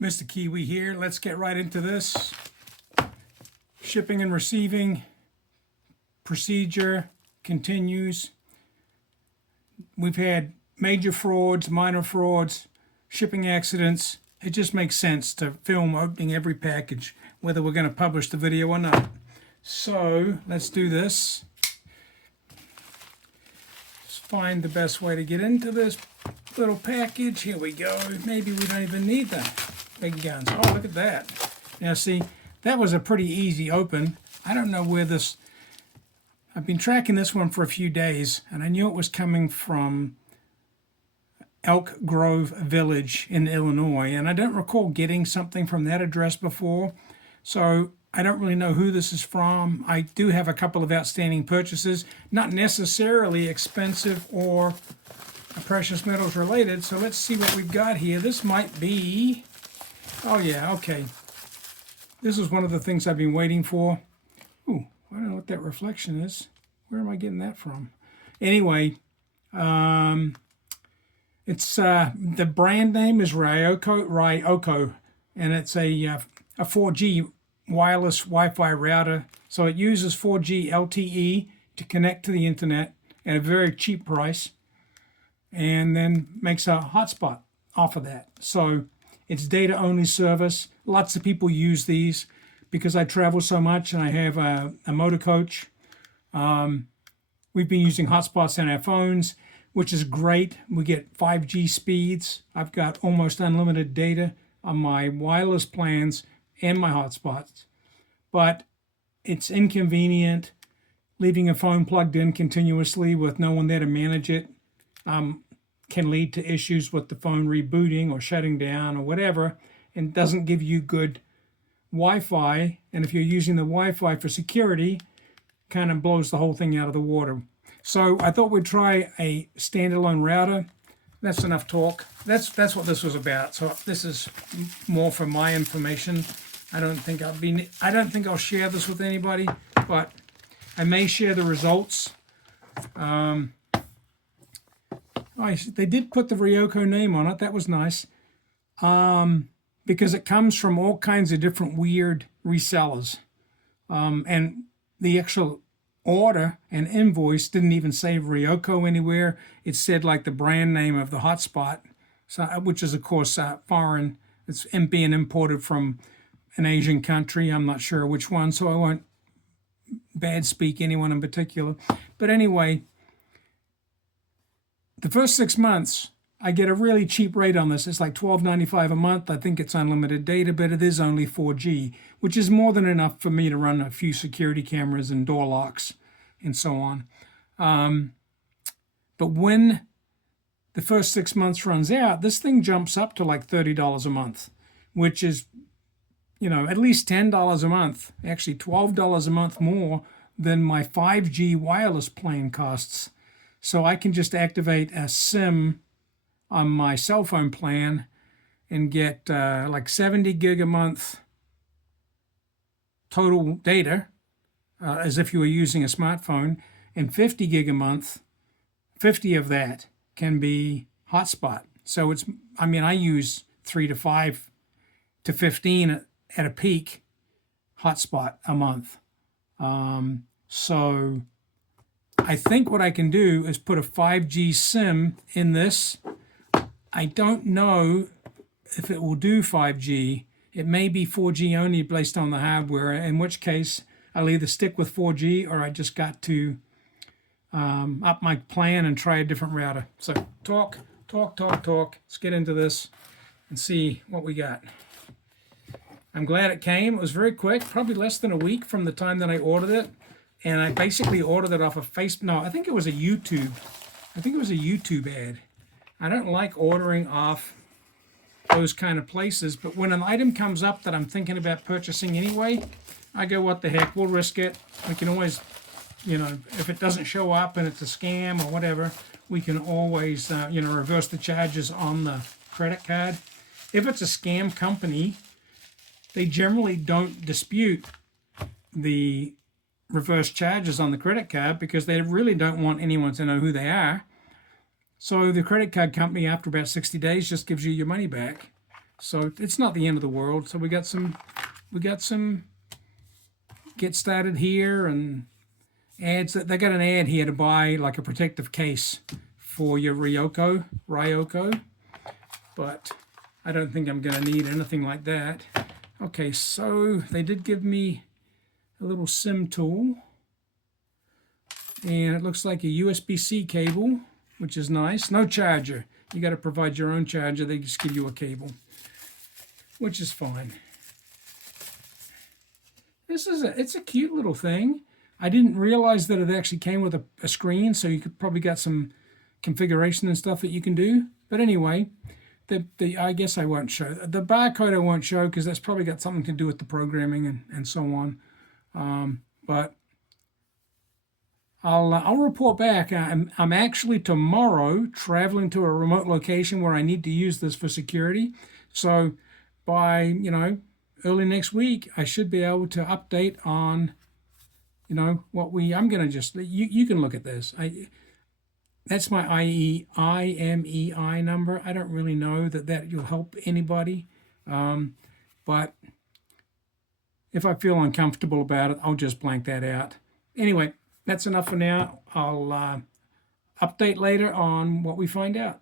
Mr. Kiwi here. Let's get right into this. Shipping and receiving procedure continues. We've had major frauds, minor frauds, shipping accidents. It just makes sense to film opening every package, whether we're going to publish the video or not. So let's do this. Just find the best way to get into this little package. Here we go. Maybe we don't even need the big guns. Oh, look at that. Now see, that was a pretty easy open. I don't know where this, I've been tracking this one for a few days, and I knew it was coming from Elk Grove Village in Illinois, and I don't recall getting something from that address before, so I don't really know who this is from. I do have a couple of outstanding purchases, not necessarily expensive or precious metals related, so let's see what we've got here. This might be, oh yeah, okay. This is one of the things I've been waiting for. Ooh, I don't know what that reflection is. Where am I getting that from? Anyway, it's the brand name is Ryoko, and it's a 4G wireless Wi-Fi router. So it uses 4G LTE to connect to the internet at a very cheap price, and then makes a hotspot off of that. So it's data-only service. Lots of people use these because I travel so much and I have a motor coach. We've been using hotspots on our phones, which is great. We get 5G speeds. I've got almost unlimited data on my wireless plans and my hotspots. But it's inconvenient leaving a phone plugged in continuously with no one there to manage it. Can lead to issues with the phone rebooting or shutting down or whatever, and doesn't give you good Wi-Fi. And if you're using the Wi-Fi for security, kind of blows the whole thing out of the water. So I thought we'd try a standalone router. That's enough talk. That's what this was about. So this is more for my information. I don't think I'll share this with anybody, but I may share the results. They did put the Ryoko name on it. That was nice. Because it comes from all kinds of different weird resellers. And the actual order and invoice didn't even say Ryoko anywhere. It said like the brand name of the hotspot, so, which is of course foreign. It's being imported from an Asian country. I'm not sure which one, so I won't bad speak anyone in particular. But anyway, the first 6 months, I get a really cheap rate on this. It's like $12.95 a month. I think it's unlimited data, but it is only 4G, which is more than enough for me to run a few security cameras and door locks and so on. But when the first 6 months runs out, this thing jumps up to like $30 a month, which is, at least $10 a month, actually $12 a month more than my 5G wireless plan costs. So I can just activate a SIM on my cell phone plan and get like 70 gig a month total data, as if you were using a smartphone, and 50 gig a month. 50 of that can be hotspot. So I use 3 to 5 to 15 at a peak hotspot a month. So I think what I can do is put a 5G SIM in this. I don't know if it will do 5G. It may be 4G only based on the hardware, in which case I'll either stick with 4G or I just got to up my plan and try a different router. So talk. Let's get into this and see what we got. I'm glad it came. It was very quick, probably less than a week from the time that I ordered it. And I basically ordered it off of Facebook. No, I think it was a YouTube ad. I don't like ordering off those kind of places, but when an item comes up that I'm thinking about purchasing anyway, I go, what the heck, we'll risk it. We can always, if it doesn't show up and it's a scam or whatever, we can always, reverse the charges on the credit card. If it's a scam company, they generally don't dispute the reverse charges on the credit card because they really don't want anyone to know who they are. So the credit card company, after about 60 days, just gives you your money back. So it's not the end of the world. So we got some get started here and ads. They got an ad here to buy like a protective case for your Ryoko, but I don't think I'm going to need anything like that. Okay, so they did give me a little SIM tool, and it looks like a USB-C cable, which is nice. No charger. You got to provide your own charger. They just give you a cable, which is fine. It's a cute little thing. I didn't realize that it actually came with a screen, so you could probably got some configuration and stuff that you can do. But anyway, I guess I won't show the barcode. I won't show because that's probably got something to do with the programming and so on. But I'll report back. I'm actually tomorrow traveling to a remote location where I need to use this for security. So by early next week, I should be able to update on what I'm going to just, you can look at this. That's my IMEI number. I don't really know that will help anybody. But if I feel uncomfortable about it, I'll just blank that out. Anyway, that's enough for now. I'll update later on what we find out.